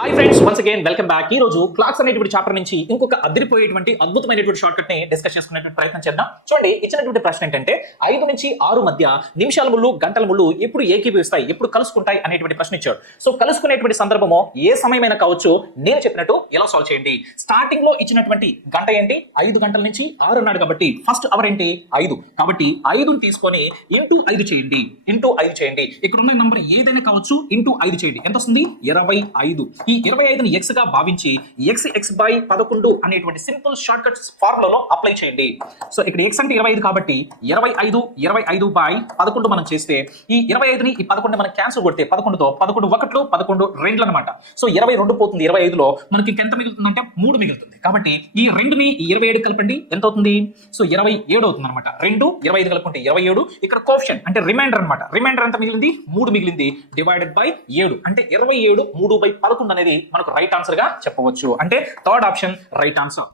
Hi friends, once again welcome back. ఈ రోజు clocks అనేటువంటి చాప్టర్ నుంచి ఇంకొక అదిరిపోయేటువంటి అద్భుతమైనటువంటి షార్ట్ కట్ ని డిస్కస్ చేసుకునేటువంటి ప్రయత్నం చేద్దాం. చూడండి, ఇచ్చినటువంటి ప్రశ్న ఏంటంటే 5 నుంచి 6 మధ్య నిమిషాల ముళ్ళు గంటల ముళ్ళు ఎప్పుడు ఏకీభవిస్తాయి, ఎప్పుడు కలుసుకుంటాయి అనేటువంటి ప్రశ్న ఇచ్చాడు. సో కలుసుకునేటువంటి సందర్భము ఏ సమయమైనా కావచ్చు. నేను చెప్పినట్టు ఎలా సాల్వ్ చేయండి. స్టార్టింగ్ లో ఇచ్చినటువంటి గంట ఏంటి, 5 గంటల నుంచి 6 అన్నాడు కాబట్టి ఫస్ట్ అవర్ ఏంటి 5. కాబట్టి 5ని తీసుకొని ఇంటూ 5 చేయండి. ఇక్కడ ఉన్న నంబర్ ఏదైనా కావచ్చు, ఇంటూ 5 చేయండి. ఎంత వస్తుంది? 25. ఈ 25ని x గా భావించి x/11 అనేటువంటి సింపుల్ షార్ట్ కట్ ఫార్ములాలో అప్లై చేయండి. సో ఇక్కడ x అంటే 25 కాబట్టి 25/11 మనం చేస్తే ఈ 25ని ఈ 11 మనం క్యాన్సిల్ కొడితే 11తో 11 1 11 2 అన్నమాట. సో 22 పోతుంది. 25లో మనకి ఎంత మిగులుతుందంటే 3 మిగులుతుంది. కాబట్టి ఈ 2ని ఈ 27 కలపండి, ఎంత అవుతుంది? సో 27 అవుతుంది అనమాట. 2 25 కలుపుకుంటే 27. ఇక్కడ కోఎఫిషియంట్ అంటే రిమైండర్ అనమాట. రిమైండర్ ఎంత మిగిలింది? 3 మిగిలింది. డివైడెడ్ బై 7 అంటే 27 3/11 అనేది మనకు రైట్ ఆన్సర్ గా చెప్పవచ్చు. అంటే థర్డ్ ఆప్షన్ రైట్ ఆన్సర్.